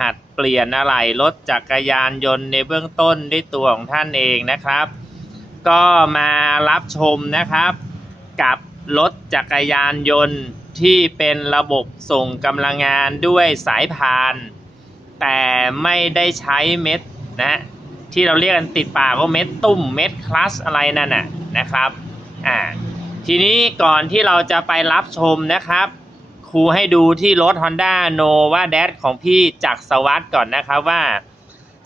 หัดเปลี่ยนอะไหล่รถจักรยานยนต์ในเบื้องต้นด้วยตัวของท่านเองนะครับ ก็มารับชมนะครับ กับรถจักรยานยนต์ที่เป็นระบบส่งกำลังงานด้วยสายพาน แต่ไม่ได้ใช้เม็ดนะที่เราเรียกกันติดปากว่าเม็ดตุ้มเม็ดคลัสอะไรนั่นน่ะนะครับอ่าทีนี้ก่อนที่เราจะไปรับชมนะครับ ครูให้ดูที่รถ Honda Nova d a s ของพี่จักรสวัสด์ก่อนนะครับว่า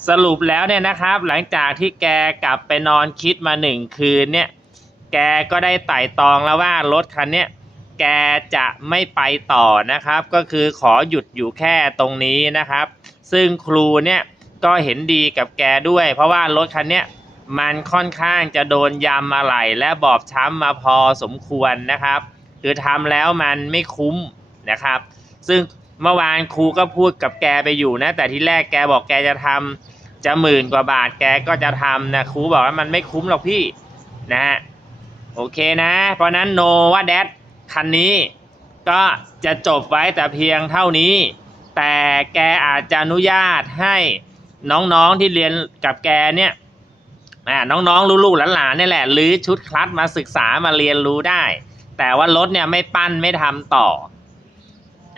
สรุปแล้วเนี่ยนะครับ หลังจากที่แกกลับไปนอนคิดมาหนึ่งคืนเนี่ย แกก็ได้ไต่ตองแล้วว่ารถคันเนี้ยแกจะไม่ไปต่อนะครับ ก็คือขอหยุดอยู่แค่ตรงนี้นะครับ ซึ่งครูเนี่ยก็เห็นดีกับแกด้วย เพราะว่ารถคันเนี้ยมันค่อนข้างจะโดนยำอะไหลและบอบช้ำมาพอสมควรนะครับ คือทำแล้วมันไม่คุ้ม นะครับ ซึ่งเมื่อวานครูก็พูดกับแกไปอยู่นะ แต่ที่แรกแกบอกแกจะทำจะหมื่นกว่าบาทแกก็จะทำนะครูบอกว่ามันไม่คุ้มหรอกพี่นะฮะโอเคนะ เพราะนั้นโนว่าแดดคันนี้ก็จะจบไว้แต่เพียงเท่านี้ แต่แกอาจจะอนุญาตให้น้องๆที่เรียนกับแกเนี่ยอ่าน้องๆลูกๆหลานๆนี่แหละหรือชุดคลัสมาศึกษามาเรียนรู้ได้ แต่ว่ารถเนี่ยไม่ปั้นไม่ทำต่อ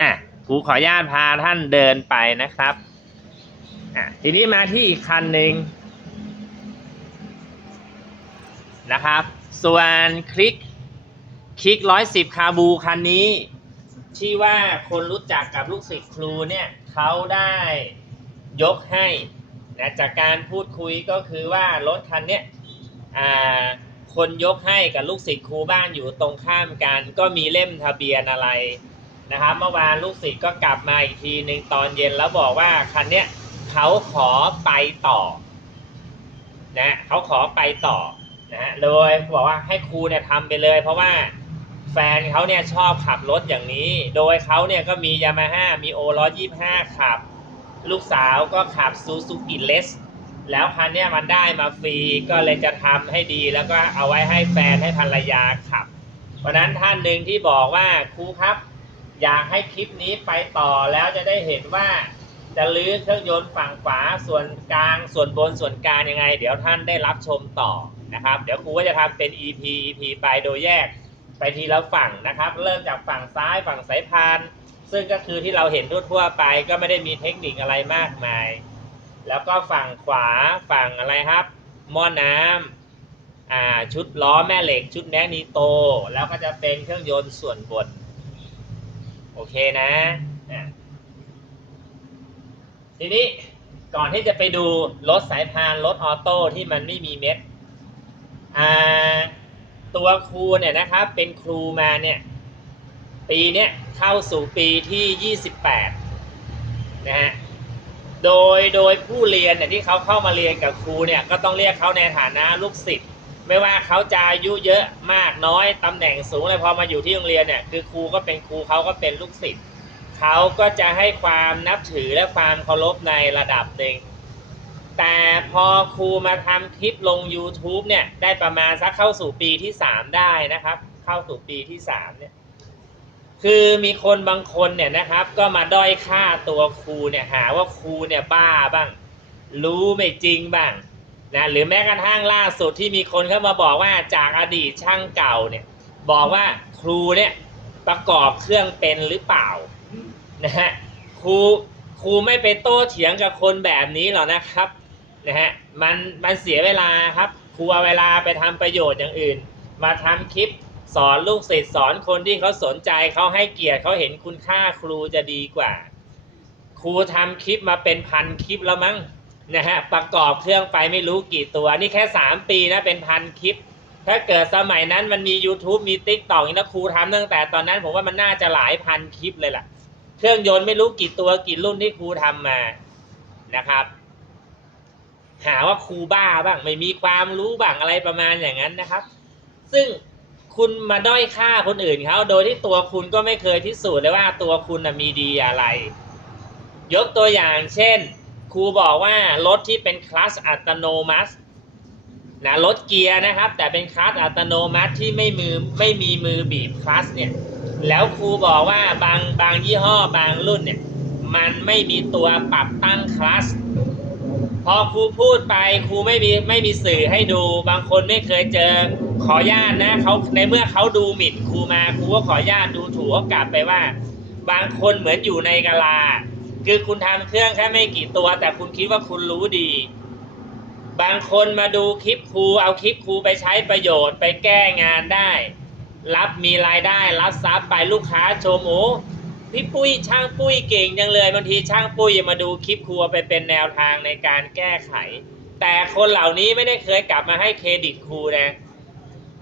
อะครูขออนุญาตพาท่านเดินไปนะครับอะทีนี้มาที่อีกคันหนึ่งนะครับ ส่วนคลิกคลิกร้อยสิบคาบูคันนี้ที่ว่าคนรู้จักกับลูกศิษย์ครูเนี่ยเขาได้ยกให้นะจากการพูดคุยก็คือว่ารถคันเนี้ยอ่าคนยกให้กับลูกศิษย์ครูบ้านอยู่ตรงข้ามกัน ก็มีเล่มทะเบียนอะไร นะครับ เมื่อวานลูกศิษย์ก็กลับมาอีกทีหนึ่งตอนเย็นแล้วบอกว่าคันเนี้ยเขาขอไปต่อนะเขาขอไปต่อนะฮะโดยบอกว่าให้ครูเนี่ยทำไปเลย เพราะว่าแฟนเขาเนี่ยชอบขับรถอย่างนี้ โดยเขาเนี่ยก็มียามาฮ่ามีโอร้อยี่ห้าขับ ลูกสาวก็ขับซูซูกิเลสแล้วคันเนี้ยมันได้มาฟรีก็เลยจะทำให้ดีแล้วก็เอาไว้ให้แฟนให้ภรรยาขับ เพราะนั้นท่านหนึ่งที่บอกว่าครูครับ อยากให้คลิปนี้ไปต่อแล้วจะได้เห็นว่า จะลื้อเครื่องยนต์ฝั่งขวาส่วนกลางส่วนบนส่วนกลางยังไง เดี๋ยวท่านได้รับชมต่อนะครับ เดี๋ยวครูก็จะทำเป็น EP EP ไปโดยแยกไปทีละฝั่งนะครับ เริ่มจากฝั่งซ้ายฝั่งสายพาน ซึ่งก็คือที่เราเห็นทั่วไปก็ไม่ได้มีเทคนิคอะไรมากมาย แล้วก็ฝั่งขวาฝั่งอะไรครับหม้อน้ำอ่าชุดล้อแม่เหล็ก ชุดแมกนีโต แล้วก็จะเป็นเครื่องยนต์ส่วนบน โอเคนะะทีนี้ก่อนที่จะไปดูรถสายพานรถออโต้ที่มันไม่มีเม็ดตัวครูเนี่ยนะครับเป็นครูมาเนี่ยปีเนี้ยเข้าสู่ปีที่ 28 นะฮะ โดยโดยผู้เรียนเนี่ยที่เขาเข้ามาเรียนกับครูเนี่ยก็ต้องเรียกเขาในฐานะลูกศิษย์ ไม่ว่าเขาจะอายุเยอะมากน้อยตำแหน่งสูงอะไรพอมาอยู่ที่โรงเรียนเนี่ยคือครูก็เป็นครูเขาก็เป็นลูกศิษย์เขาก็จะให้ความนับถือและความเคารพในระดับหนึ่งแต่พอครูมาทำคลิปลง YouTube เนี่ยได้ประมาณสักเข้าสู่ปีที่ 3 ได้นะครับ เข้าสู่ปีที่3เนี่ยคือมีคนบางคนเนี่ยนะครับ ก็มาด้อยค่าตัวครูเนี่ยหาว่าครูเนี่ยบ้าบ้าง รู้ไม่จริงบ้าง นะหรือแม้กระทั่งล่าสุดที่มีคนเข้ามาบอกว่าจากอดีตช่างเก่าเนี่ย บอกว่าครูเนี่ยประกอบเครื่องเป็นหรือเปล่านะฮะครูครูไม่ไปโต้เถียงกับคนแบบนี้หรอกนะครับนะฮะมันมันเสียเวลาครับครูเอาเวลาไปทำประโยชน์อย่างอื่น มาทำคลิปสอนลูกศิษย์สอนคนที่เขาสนใจเขาให้เกียรติเขาเห็นคุณค่าครูจะดีกว่า ครูทำคลิปมาเป็นพันคลิปแล้วมั้ง นะฮะประกอบเครื่องไปไม่รู้กี่ตัว นี่แค่ 3 ปีนะเป็นพันคลิป ถ้าเกิดสมัยนั้นมันมี YouTube มี t ิ k t o k อย่างนี้นะครูทำตั้งแต่ตอนนั้นผมว่ามันน่าจะหลายพันคลิปเลยล่ะ เครื่องยนต์ไม่รู้กี่ตัวกี่รุ่นที่ครูทำมานะครับ หาว่าครูบ้าบ้าง ไม่มีความรู้บ้างอะไรประมาณอย่างนั้นนะครับ ซึ่งคุณมาด้อยค่าคนอื่นเขาโดยที่ตัวคุณก็ไม่เคยพิสูจน์เลยว่าตัวคุณมีดีอะไร ยกตัวอย่างเช่น ครูบอกว่ารถที่เป็นคลัสอัตโนมัตินะรถเกียร์นะครับ แต่เป็นคลัสอัตโนมัติที่ไม่มือไม่มีมือบีบคลัสเนี่ยแล้วครูบอกว่าบางบางยี่ห้อบางรุ่นเนี่ยมันไม่มีตัวปรับตั้งคลัสพอครูพูดไปครูไม่มีไม่มีสื่อให้ดู บางคนไม่เคยเจอขออนุญาตนะเขาในเมื่อเขาดูหมิ่นครูมาครูก็ขออนุญาตดูถูกกลับไปว่า บางคนเหมือนอยู่ในกะลา คือคุณทำเครื่องแค่ไม่กี่ตัว แต่คุณคิดว่าคุณรู้ดี บางคนมาดูคลิปครูเอาคลิปครูไปใช้ประโยชน์ไปแก้งานได้ รับมีรายได้รับทรัพย์ไปลูกค้าชมโอ้พี่ปุ้ยช่างปุ้ยเก่งจังเลยบางทีช่างปุ้ยมาดูคลิปครูไปเป็นแนวทางในการแก้ไข แต่คนเหล่านี้ไม่ได้เคยกลับมาให้เครดิตครูนะ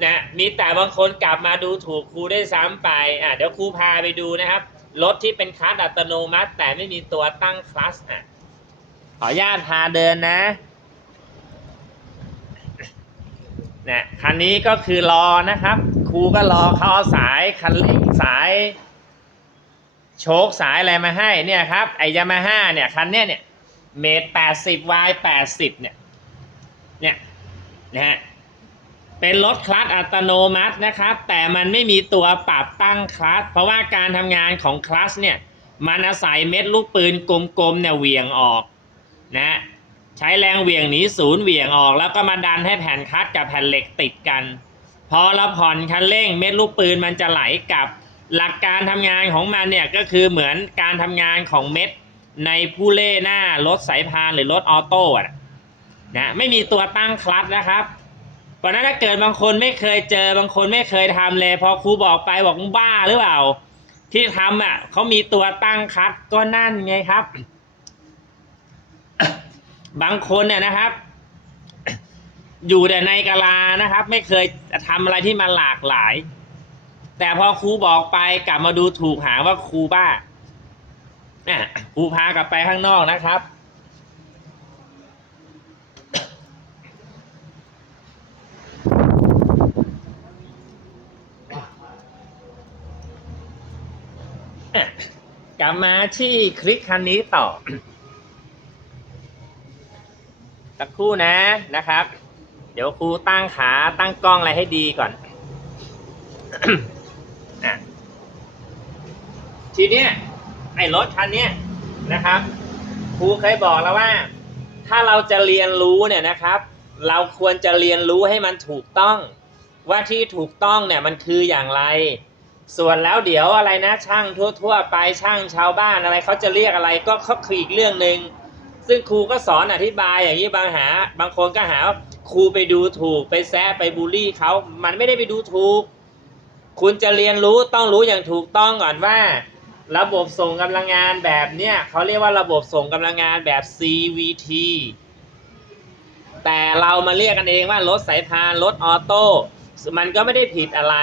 นะมีแต่บางคนกลับมาดูถูกครูได้ซ้ำไปอะเดี๋ยวครูพาไปดูนะครับ รถที่เป็นคลัสอัตโนมัติ แต่ไม่มีตัวตั้งคลัสอะ ขออนุญาตพาเดินนะเนี่ยคันนี้ก็คือรอนะครับ ครูก็รอเขาเอาสายคันเร่งสาย โชคสายอะไรมาให้เนี่ยครับ ไอยามาฮ่าเนี่ยคันเนี้ยเนี่ยเมตรแปดสิบวายแปดสิบเนี่ย เนี่ยนะฮะ เป็นรถคลัตช์อัตโนมัตินะครับ แต่มันไม่มีตัวปรับตั้งคลัตช์เพราะว่าการทำงานของคลัตช์เนี่ยมันอาศัยเม็ดลูกปืนกลมๆเนี่ยเหวี่ยงออกนะใช้แรงเหวี่ยงหนีศูนย์เหวี่ยงออกแล้วก็มาดันให้แผ่นคลัตช์กับแผ่นเหล็กติดกัน พอเราผ่อนคันเร่งเม็ดลูกปืนมันจะไหลกลับ หลักการทำงานของมันเนี่ยก็คือเหมือนการทำงานของเม็ดในผู้เล่หน้ารถสายพานหรือรถออโต้นะไม่มีตัวตั้งคลัตช์นะครับ เพราะฉะนั้นถ้าเกิดบางคนไม่เคยเจอบางคนไม่เคยทำเลยพอครูบอกไปบอกบ้าหรือเปล่า ที่ทำอะเขามีตัวตั้งคลัตช์ก็นั่นไงครับ บางคนเนี่ยนะครับ อยู่แต่ในกะลานะครับ ไม่เคยทำอะไรที่มันหลากหลาย แต่พอครูบอกไปกลับมาดูถูกหาว่าครูบ้าอะครูพากลับไปข้างนอกนะครับ กลับมาที่คลิกคันนี้ต่อ สักครู่นะนะครับ เดี๋ยวครูตั้งขาตั้งกล้องอะไรให้ดีก่อนอทีเนี้ยไอ้รถคันเนี้ยนะครับครูเคยบอกแล้วว่า ถ้าเราจะเรียนรู้เนี่ยนะครับ เราควรจะเรียนรู้ให้มันถูกต้อง ว่าที่ถูกต้องเนี่ยมันคืออย่างไร ส่วนแล้วเดี๋ยวอะไรนะช่างทั่ว ๆ ไปช่างชาวบ้านอะไรเขาจะเรียกอะไรก็เขาคืออีกเรื่องหนึ่งซึ่งครูก็สอนอธิบายอย่างนี้บางหา บางคนก็หาว่าครูไปดูถูกไปแซะไปบูลลี่เขามันไม่ได้ไปดูถูก คุณจะเรียนรู้ต้องรู้อย่างถูกต้องก่อนว่า ระบบส่งกำลังงานแบบเนี้ยเขาเรียกว่าระบบส่งกำลังงานแบบ CVT แต่เรามาเรียกกันเองว่ารถสายพานรถออโต้มันก็ไม่ได้ผิดอะไร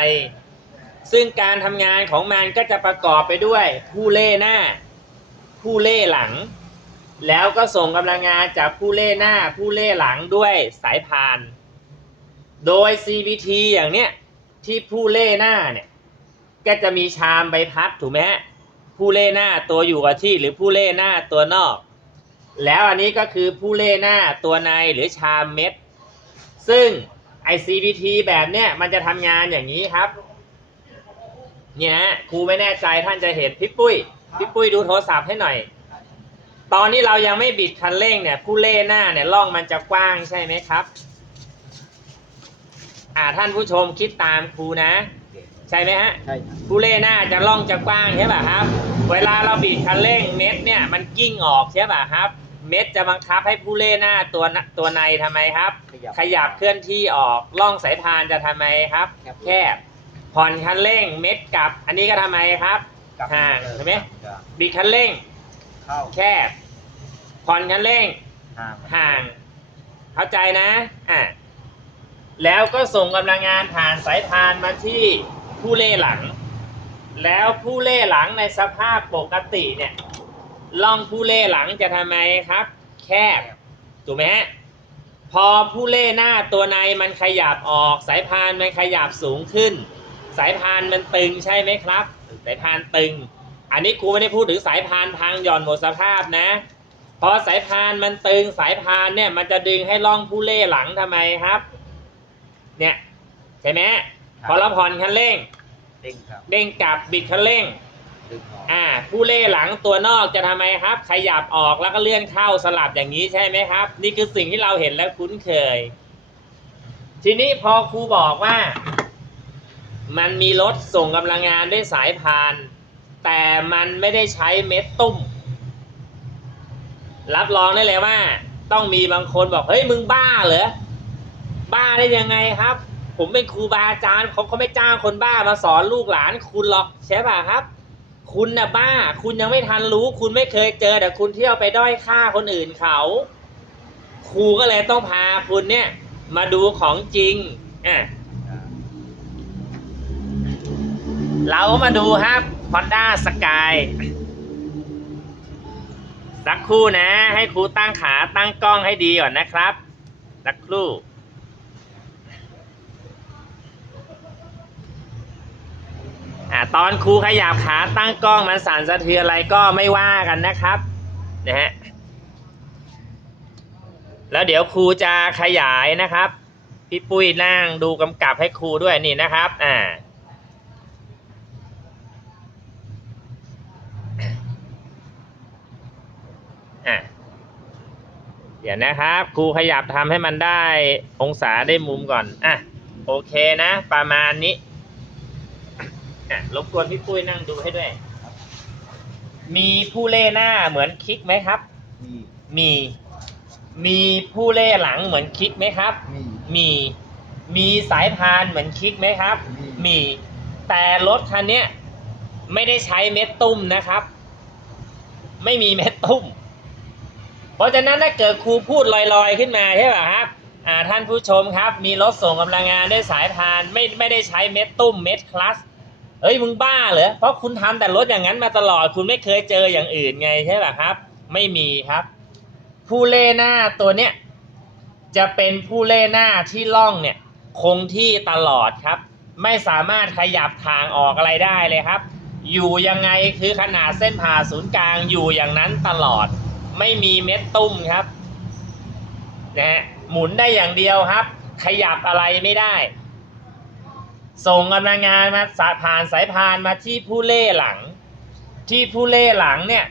ซึ่งการทำงานของมันก็จะประกอบไปด้วยผู้เล่หน้า ผู้เล่หลัง แล้วก็ส่งกำลังงานจากผู้เล่หน้า ผู้เล่หลังด้วยสายพาน โดย CVT อย่างเนี้ยที่ผู้เล่หน้าเนี่ยก็จะมีชามใบพัดถูกไหมฮะผู้เล่หน้าตัวอยู่กับที่หรือผู้เล่หน้าตัวนอก แล้วอันนี้ก็คือผู้เล่หน้าตัวในหรือชามเม็ด ซึ่งไอ CVT แบบเนี้ยมันจะทำงานอย่างนี้ครับ เนี่ยฮะครูไม่แน่ใจท่านจะเห็นพี่ปุ้ยพี่ปุ้ยดูโทรศัพท์ให้หน่อย ตอนนี้เรายังไม่บิดคันเร่งเนี่ยผู้เล่หน้าเนี่ยล่องมันจะกว้างใช่ไหมครับ อ่าท่านผู้ชมคิดตามครูนะ ใช่ไหมฮะใช่ครับผู้เล่หน้าจะล่องจะกว้างใช่ป่ะครับ เวลาเราบีบคันเร่งเม็ดเนี่ยมันกิ้งออกใช่ป่ะครับ เม็ดจะบังคับให้ผู้เล่หน้าตัวน่ะตัวในทำไมครับขยับ ขยับเคลื่อนที่ออกล่องสายพานจะทำไมครับครับแคบ ผ่อนคันเร่งเม็ดกลับ อันนี้ก็ทำไมครับ กลับห่างเห็นไหม จะบิดคันเร่ง เข้าแคบ ผ่อนคันเร่ง ห่างห่าง เข้าใจนะ อะ แล้วก็ส่งกำลังงานผ่านสายพานมาที่ผู้เล่หลัง แล้วผู้เล่หลังในสภาพปกติเนี่ยล่องผู้เล่หลังจะทำไมครับ แคบ ถูกไหมฮะ พอผู้เล่หน้าตัวในมันขยับออกสายพานมันขยับสูงขึ้น สายพานมันตึงใช่ไหมครับ สายพานตึง อันนี้ครูไม่ได้พูดถึงสายพานพังหย่อนหมดสภาพนะ พอสายพานมันตึงสายพานเนี่ยมันจะดึงให้ล่องผู้เล่หลังทำไมครับ เนี่ยใช่ไหมพอเราผ่อนคันเร่งเด้งครับเด้งกลับบิดคันเร่งดึงออกอ่า ผู้เล่หลังตัวนอกจะทำไมครับ ขยับออกแล้วก็เลื่อนเข้าสลับอย่างนี้ใช่ไหมครับ นี่คือสิ่งที่เราเห็นและคุ้นเคย ทีนี้พอครูบอกว่า มันมีรถส่งกำลังงานด้วยสายพาน แต่มันไม่ได้ใช้เม็ดตุ้ม รับรองได้เลยว่า ต้องมีบางคนบอกเฮ้ยมึงบ้าเหรอบ้าได้ยังไงครับ ผมเป็นครูบาอาจารย์เขาเขาไม่จ้างคนบ้ามาสอนลูกหลานคุณหรอกใช่ป่ะครับ คุณน่ะบ้า คุณยังไม่ทันรู้ คุณไม่เคยเจอแต่คุณเที่ยวไปด้อยค่าคนอื่นเขาครูก็เลยต้องพาคุณเนี่ย มาดูของจริงอะ อ่า เรามาดูครับ Honda Sky สักครู่นะ ให้ครูตั้งขาตั้งกล้องให้ดีก่อนนะครับ สักครู่ อ่าตอนครูขยับขาตั้งกล้องมันสั่นสะเทือนอะไรก็ไม่ว่ากันนะครับ นะฮะ แล้วเดี๋ยวครูจะขยายนะครับ พี่ปุ้ยนั่งดูกำกับให้ครูด้วยนี่นะครับ อ่า เดี๋ยวนะครับครูขยับทำให้มันได้องศาได้มุมก่อนอะโอเคนะ ประมาณนี้อะรบกวนพี่ปุ้ยนั่งดูให้ด้วย มีผู้เล่หน้าเหมือนคลิกไหมครับ มีมี มีผู้เล่หลังเหมือนคลิกไหมครับ มีมี มีสายพานเหมือนคลิกไหมครับ มีมีแต่รถคันเนี้ยไม่ได้ใช้เม็ดตุ้มนะครับ ไม่มีเม็ดตุ้ม เพราะฉะนั้นถ้าเกิดครูพูดลอยๆขึ้นมาใช่ป่ะครับอ่าท่านผู้ชมครับ มีรถส่งกำลังงานด้วยสายพานไม่ไม่ได้ใช้เม็ดตุ้มเม็ดคลัสเอ้ยมึงบ้าเหรอเพราะคุณทำแต่รถอย่างนั้นมาตลอดคุณไม่เคยเจออย่างอื่นไงใช่ป่ะครับ ไม่มีครับ ผู้เล่หน้าตัวเนี้ยจะเป็นผู้เล่หน้าที่ล่องเนี่ยคงที่ตลอดครับ ไม่สามารถขยับทางออกอะไรได้เลยครับ อยู่ยังไงคือขนาดเส้นผ่าศูนย์กลางอยู่อย่างนั้นตลอด ไม่มีเม็ดตุ้มครับนะฮะหมุนได้อย่างเดียวครับ ขยับอะไรไม่ได้ ส่งกำลังงานมาสาผ่านสายพานมาที่ผู้เล่หลัง ที่ผู้เล่หลังเนี่ย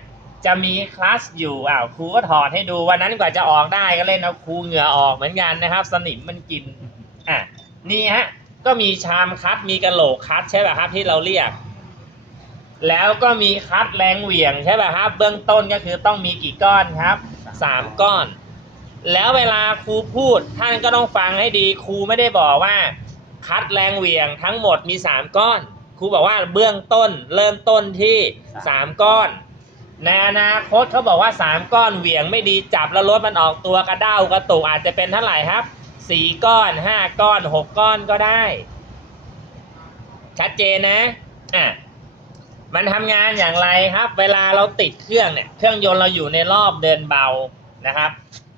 จะมีคลัสอยู่อ้าวครูก็ถอดให้ดูวันนั้นกว่าจะออกได้ก็เล่นเอาครูเหงื่อออกเหมือนกันนะครับ สนิมมันกินอะนี่ฮะก็มีชามคัดมีกระโหลกคัดใช่ป่ะครับที่เราเรียก แล้วก็มีคัดแรงเหวี่ยงใช่ป่ะครับเบื้องต้นก็คือต้องมีกี่ก้อนครับสามก้อน แล้วเวลาครูพูดท่านก็ต้องฟังให้ดีครูไม่ได้บอกว่า คัดแรงเหวี่ยงทั้งหมดมีสามก้อนครูบอกว่าเบื้องต้นเริ่มต้นที่สามก้อนในอนาคตเขาบอกว่าสามก้อนเหวี่ยงไม่ดีจับแล้วรถมันออกตัวกระเด้ากระตุกอาจจะเป็นเท่าไหร่ครับสี่ก้อนห้าก้อนหกก้อนก็ได้ ชัดเจนนะอะ มันทำงานอย่างไรครับ เวลาเราติดเครื่องเนี่ย เครื่องยนต์เราอยู่ในรอบเดินเบานะครับ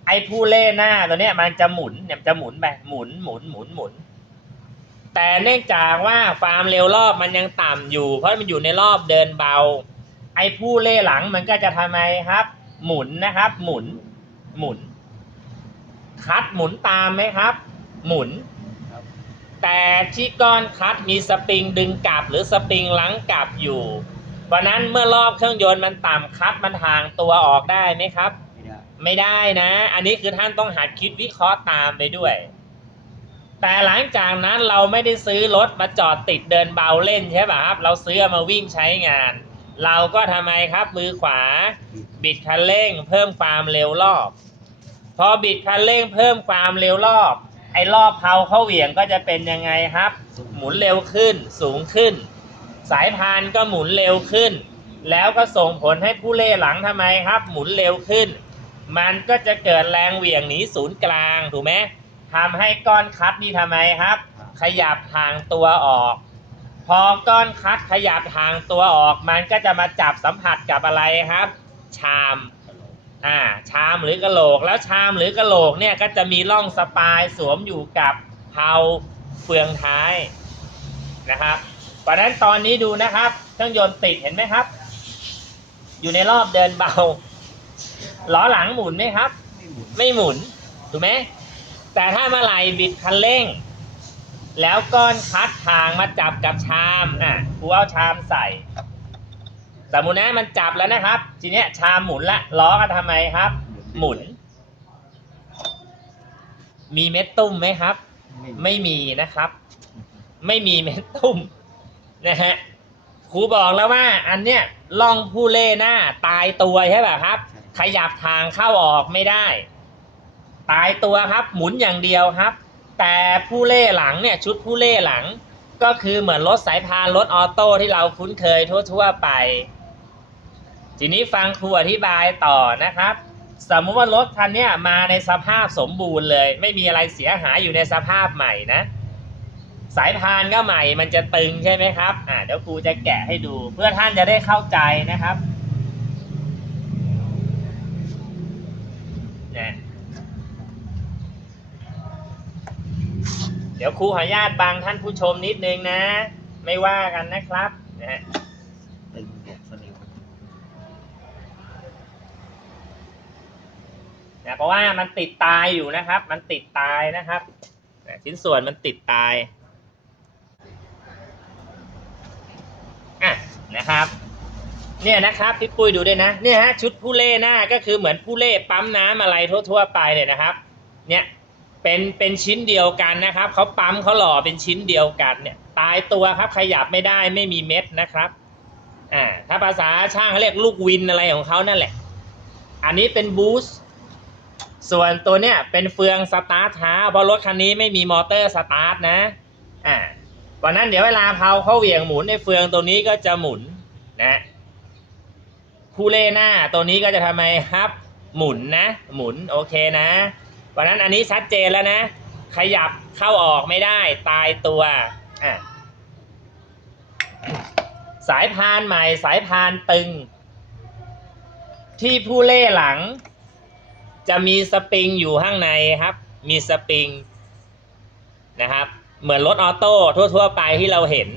ไอ้ผู้เล่หน้าตัวเนี้ยมันจะหมุนเนี่ยมันจะหมุนไปหมุนหมุนหมุนหมุน แต่เนื่องจากว่าความเร็วรอบมันยังต่ำอยู่ เพราะมันอยู่ในรอบเดินเบา ไอ้ผู้เล่หลังมันก็จะทำไมครับ หมุนนะครับ หมุน หมุน คัดหมุนตามไหมครับ หมุน แต่ที่ก้อนคัดมีสปริงดึงกลับหรือสปริงลังกลับอยู่เพราะนั้นเมื่อรอบเครื่องยนต์มันต่ำคัดมันห่างตัวออกได้ไหมครับ ไม่ได้ไม่ได้นะ อันนี้คือท่านต้องหัดคิดวิเคราะห์ตามไปด้วย แต่หลังจากนั้นเราไม่ได้ซื้อรถมาจอดติดเดินเบาเล่นใช่ป่ะครับ เราซื้อมาวิ่งใช้งาน เราก็ทำไมครับมือขวา บิดคันเร่ง เพิ่มความเร็วรอบ พอบิดคันเร่งเพิ่มความเร็วรอบ ไอ้รอบเพาเข้าเหวี่ยงก็จะเป็นยังไงครับ หมุนเร็วขึ้นสูงขึ้น สายพานก็หมุนเร็วขึ้น แล้วก็ส่งผลให้ผู้เล่หลังทำไมครับ หมุนเร็วขึ้น มันก็จะเกิดแรงเหวี่ยงหนีศูนย์กลางถูกไหมทำให้ก้อนคัดนี่ทำไมครับ ขยับทางตัวออก พอก้อนคัดขยับทางตัวออก มันก็จะมาจับสัมผัสกับอะไรครับ ชาม อ่าชามหรือกระโหลก แล้วชามหรือกระโหลกเนี่ยก็จะมีร่องสปายสวมอยู่กับเพลาเฟืองท้ายนะครับเพราะฉะนั้นตอนนี้ดูนะครับ เครื่องยนต์ติดเห็นไหมครับ อยู่ในรอบเดินเบาล้อหลังหมุนไหมครับ ไม่หมุนไม่หมุนถูกไหมแต่ถ้าเมื่อไหร่บิดคันเร่ง แล้วก้อนคัดทางมาจับกับชามอะกูเอาชามใส่ สมมุตินะมันจับแล้วนะครับ ทีเนี้ยชามหมุนละล้อก็ทำไมครับ หมุน มีเม็ดตุ้มไหมครับ ไม่มีนะครับ ไม่มีเม็ดตุ้มนะฮะครูบอกแล้วว่า อันเนี้ยล่องผู้เล่หน้า ตายตัวใช่ป่ะครับ ขยับทางเข้าออกไม่ได้ ตายตัวครับ หมุนอย่างเดียวครับ แต่ผู้เล่หลังเนี่ย ชุดผู้เล่หลัง ก็คือเหมือนรถสายพานรถออโต้ที่เราคุ้นเคยทั่วๆไป ทีนี้ฟังครูอธิบายต่อนะครับ สมมติว่ารถคันเนี้ยมาในสภาพสมบูรณ์เลย ไม่มีอะไรเสียหายอยู่ในสภาพใหม่นะ สายพานก็ใหม่มันจะตึงใช่ไหมครับอ่าเดี๋ยวครูจะแกะให้ดู เพื่อท่านจะได้เข้าใจนะครับนะเดี๋ยวครูขออนุญาตบางท่านผู้ชมนิดนึงนะ ไม่ว่ากันนะครับนะ นะเพราะว่ามันติดตายอยู่นะครับ มันติดตายนะครับชิ้นส่วนมันติดตายอะนะครับ เนี่ยนะครับพี่ปุ้ยดูด้วยนะเนี่ยฮะชุดผู้เล่หน้าก็คือเหมือนผู้เล่ปั๊มน้ำอะไรทั่ว ๆ ไปเลยนะครับ เนี่ยเป็นเป็นชิ้นเดียวกันนะครับเขาปั๊มเขาหล่อเป็นชิ้นเดียวกันเนี่ย ตายตัวครับขยับไม่ได้ไม่มีเม็ดนะครับอ่าถ้าภาษาช่างเขาเรียกลูกวินอะไรของเขานั่นแหละ อันนี้เป็นบูสต์ ส่วนตัวเนี้ยเป็นเฟืองสตาร์ทช้าเพราะรถคันนี้ไม่มีมอเตอร์สตาร์ทนะอ่าวันนั้นเดี๋ยวเวลาเพาเข้าเหวี่ยงหมุนในเฟืองตัวนี้ก็จะหมุนนะผู้เล่หน้าตัวนี้ก็จะทำไมครับ หมุนนะ หมุนโอเคนะวันนั้นอันนี้ชัดเจนแล้วนะ ขยับเข้าออกไม่ได้ตายตัวอะสายพานใหม่สายพานตึง ที่ผู้เล่หลัง จะมีสปริงอยู่ข้างในครับ มีสปริงนะครับ เหมือนรถออโต้ทั่ว ๆ ไปที่เราเห็น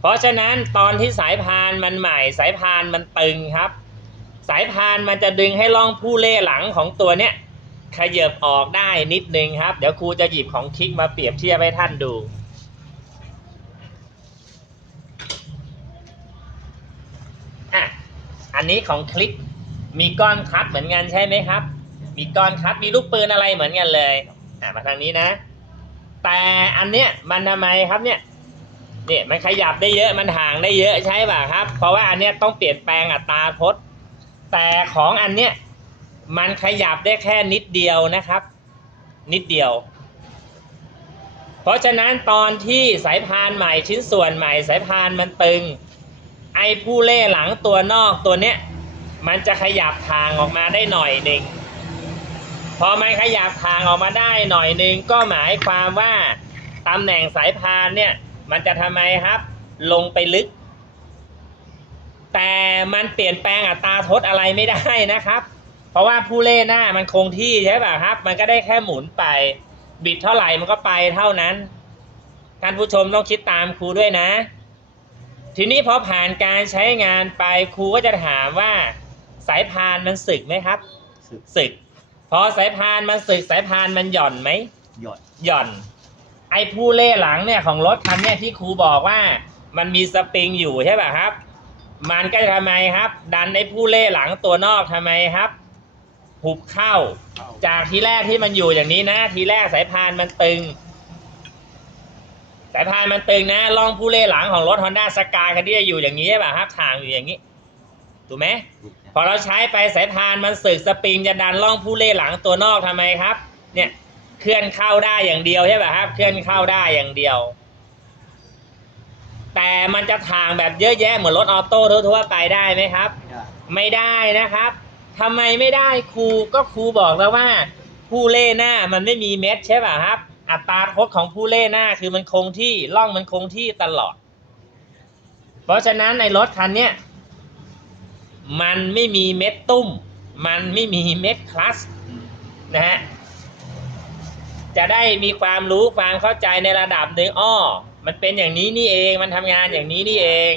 เพราะฉะนั้นตอนที่สายพานมันใหม่ สายพานมันตึงครับ สายพานมันจะดึงให้ล่องผู้เล่หลังของตัวเนี้ยขยับออกได้นิดนึงครับ เดี๋ยวครูจะหยิบของคลิกมาเปรียบเทียบให้ท่านดูอะอันนี้ของคลิกมีก้อนคัดเหมือนกันใช่ไหมครับ มีก้อนคัดมีลูกปืนอะไรเหมือนกันเลยอะมาทางนี้นะ แต่อันเนี้ยมันทำไมครับเนี่ยเนี่ยมันขยับได้เยอะมันห่างได้เยอะใช่ป่ะครับ เพราะว่าอันเนี้ยต้องเปลี่ยนแปลงอัตราทดแต่ของอันเนี้ยมันขยับได้แค่นิดเดียวนะครับ นิดเดียว เพราะฉะนั้นตอนที่สายพานใหม่ชิ้นส่วนใหม่สายพานมันตึง ไอ้ผู้เล่หลังตัวนอกตัวเนี้ยมันจะขยับทางออกมาได้หน่อยหนึ่ง พอมันขยับทางออกมาได้หน่อยหนึ่งก็หมายความว่าตำแหน่งสายพานเนี่ย มันจะทำไมครับ ลงไปลึก แต่มันเปลี่ยนแปลงอัตราทดอะไรไม่ได้นะครับ เพราะว่าผู้เล่หน้ามันคงที่ใช่ป่ะครับ มันก็ได้แค่หมุนไป บิดเท่าไหร่มันก็ไปเท่านั้นท่านผู้ชมต้องคิดตามครูด้วยนะ ทีนี้พอผ่านการใช้งานไปครูก็จะถามว่า สายพานมันสึกไหมครับ สึกสึกพ อสายพานมันสึกสายพานมันหย่อนไหมหยอดหย่อน ไอ้ผู้เล่หลังเนี่ยของรถคันเนี่ยที่ครูบอกว่า มันมีสปริงอยู่ใช่ป่ะครับ มันก็จะทำไมครับ ดันไอ้ผู้เล่หลังตัวนอกทำไมครับหุบเข้าเข้าจากทีแรกที่มันอยู่อย่างนี้นะ ทีแรกสายพานมันตึง สายพานมันตึงนะล่องผู้เล่หลังของรถ Honda s k y คันที่จะอยู่อย่างนี้ใช่ป่ะครับทางอยู่อย่างนี้ถูกไหมถูกนะ พอเราใช้ไปสายพานมันสึกสปริงจะดันล่องผู้เล่หลังตัวนอกทำไมครับ เนี่ยเคลื่อนเข้าได้อย่างเดียวใช่ป่ะครับ เคลื่อนเข้าได้อย่างเดียว แต่มันจะทางแบบเยอะแยะเหมือนรถออโต้ทั่วๆไปได้ไหมครับ ไม่ได้ไม่ได้นะครับทำไมไม่ได้ครูก็ครูบอกแล้วว่า ผู้เล่หน้ามันไม่มีเม็ดใช่ป่ะครับ อัตราทดของผู้เล่หน้าคือมันคงที่ล่องมันคงที่ตลอด เพราะฉะนั้นในรถคันเนี้ย มันไม่มีเม็ดตุ้ม มันไม่มีเม็ดคลัสนะฮะจะได้มีความรู้ความเข้าใจในระดับหนึ่งอ้อ มันเป็นอย่างนี้นี่เองมันทำงานอย่างนี้นี่เอง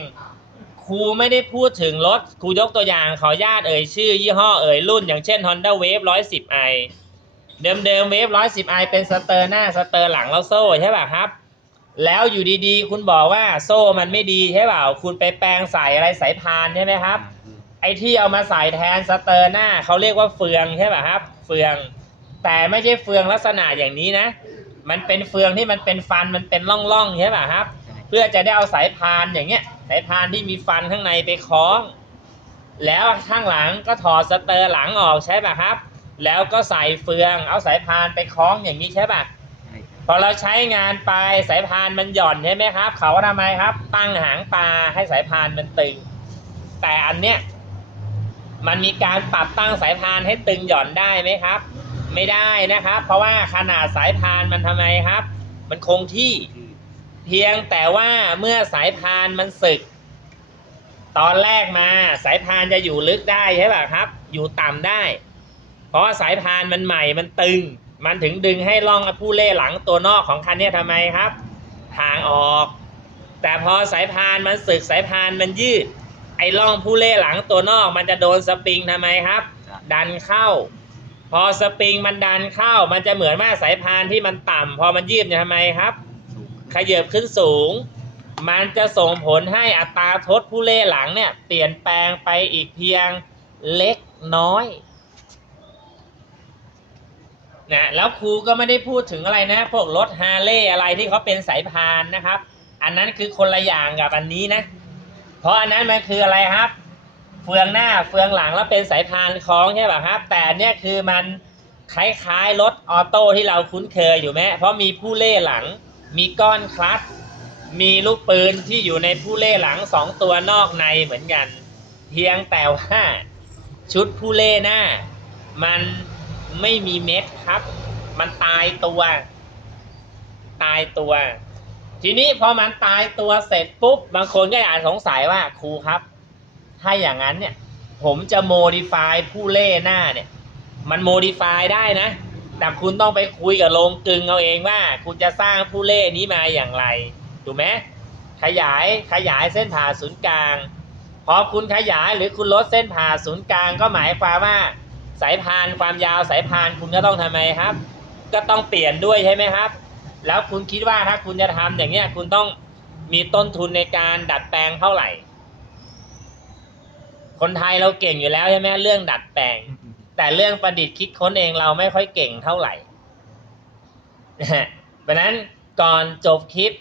ครูไม่ได้พูดถึงรถครูยกตัวอย่างขออนุญาตเอ่ยชื่อยี่ห้อเอ่ยรุ่น อย่างเช่น Honda Wave 110i เดิมเดิมๆ Wave 110i เป็นสเตอร์หน้าสเตอร์หลังแล้วโซ่ใช่ป่ะครับ แล้วอยู่ดีๆ คุณบอกว่าโซ่มันไม่ดีใช่เปล่า คุณไปแปลงใส่อะไรสายพานใช่ไหมครับ ไอ้ที่เอามาใส่แทนสเตอร์หน้าเขาเรียกว่าเฟืองใช่ป่ะครับ เฟือง แต่ไม่ใช่เฟืองลักษณะอย่างนี้นะ มันเป็นเฟืองที่มันเป็นฟันมันเป็นร่องๆใช่ป่ะครับ เพื่อจะได้เอาสายพานอย่างเงี้ย สายพานที่มีฟันข้างในไปคล้อง แล้วข้างหลังก็ถอดสเตอร์หลังออกใช่ป่ะครับ แล้วก็ใส่เฟือง เอาสายพานไปคล้องอย่างนี้ใช่ป่ะพอเราใช้งานไปสายพานมันหย่อนใช่ไหมครับ เขาทำไมครับ ตั้งหางปลาให้สายพานมันตึง แต่อันเนี้ย มันมีการปรับตั้งสายพานให้ตึงหย่อนได้ไหมครับ ไม่ได้นะครับ เพราะว่าขนาดสายพานมันทำไมครับ มันคงที่ เพียงแต่ว่าเมื่อสายพานมันสึก ตอนแรกมาสายพานจะอยู่ลึกได้ใช่ป่ะครับ อยู่ต่ำได้ เพราะว่าสายพานมันใหม่มันตึง มันถึงดึงให้ล่องผู้เล่หลังตัวนอกของคันเนี้ยทำไมครับทางออก แต่พอสายพานมันสึกสายพานมันยืด ไอ้ล่องผู้เล่หลังตัวนอกมันจะโดนสปริงทำไมครับ ดันเข้า พอสปริงมันดันเข้า มันจะเหมือนว่าสายพานที่มันต่ำพอมันยืดเนี่ยทำไมครับ ขยับขึ้นสูง มันจะส่งผลให้อัตราทดผู้เล่หลังเนี่ย เปลี่ยนแปลงไปอีกเพียงเล็กน้อยนะแล้วครูก็ไม่ได้พูดถึงอะไรนะ พวกรถฮาร์เลย์อะไรที่เขาเป็นสายพานนะครับ อันนั้นคือคนละอย่างกับอันนี้นะเพ ราะอันนั้นมันคืออะไรครับ เฟืองหน้าเฟืองหลังแล้วเป็นสายพานคล้องใช่ป่ะครับ แต่อันเนี่ยคือมันคล้ายๆรถออโต้ที่เราคุ้นเคยอยู่ไหมเพราะมีผู้เล่หลัง มีก้อนคลัตช์มีลูกปืนที่อยู่ในผู้เล่หลังสองตัวนอกในเหมือนกัน เพียงแต่ว่าชุดผู้เล่หน้า มันไม่มีเม็ดครับ มันตายตัว ตายตัว ทีนี้พอมันตายตัวเสร็จปุ๊บบางคนก็อาจสงสัยว่าครูครับ ถ้าอย่างนั้นเนี่ย ผมจะโมดิฟายผู้เล่หน้าเนี่ย มันโมดิฟายได้นะ แต่คุณต้องไปคุยกับโรงกลึงเอาเองว่า คุณจะสร้างผู้เล่นี้มาอย่างไรถูกไหมขยายขยายเส้นผ่าศูนย์กลาง พอคุณขยายหรือคุณลดเส้นผ่าศูนย์กลางก็หมายความว่า สายพานความยาวสายพานคุณก็ต้องทำไมครับ ก็ต้องเปลี่ยนด้วยใช่ไหมครับ แล้วคุณคิดว่าถ้าคุณจะทำอย่างเนี้ยคุณต้องมีต้นทุนในการดัดแปลงเท่าไหร่ คนไทยเราเก่งอยู่แล้วใช่ไหมเรื่องดัดแปลง แต่เรื่องประดิษฐ์คิดค้นเองเราไม่ค่อยเก่งเท่าไหร่นะฮะเพราะฉะนั้นก่อนจบคลิป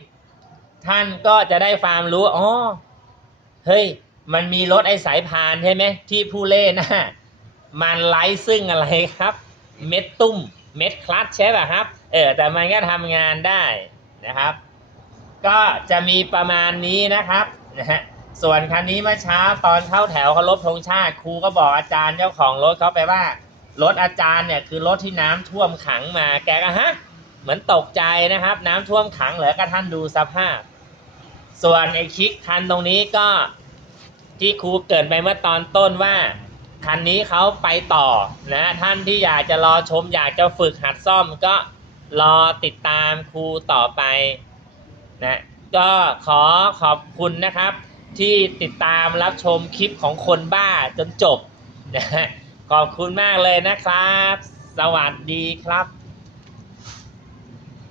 ท่านก็จะได้ความรู้อ๋อเฮ้ย มันมีรถไอ้สายพานใช่ไหมที่ผู้เล่นนะมันไร้ซึ่งอะไรครับ เม็ดตุ้ม เม็ดคลัตช์ใช่ป่ะครับ เออแต่มันก็ทำงานได้นะครับ ก็จะมีประมาณนี้นะครับนะฮะส่วนคันนี้เมื่อเช้าตอนเข้าแถวเคารพธงชาติครูก็บอกอาจารย์เจ้าของรถเขาไปว่ารถอาจารย์เนี่ยคือรถที่น้ำท่วมขังมาแกก็ฮะเหมือนตกใจนะครับ น้ำท่วมขังเหรอกระท่านดูสภาพ ส่วนไอคิกคันตรงนี้ก็ที่ครูเกิดไปเมื่อตอนต้นว่า คันนี้เขาไปต่อนะท่านที่อยากจะรอชมอยากจะฝึกหัดซ่อมก็ รอติดตามครูต่อไปนะก็ขอขอบคุณนะครับ ที่ติดตามรับชมคลิปของคนบ้าจนจบนะขอบคุณมากเลยนะครับ สวัสดีครับ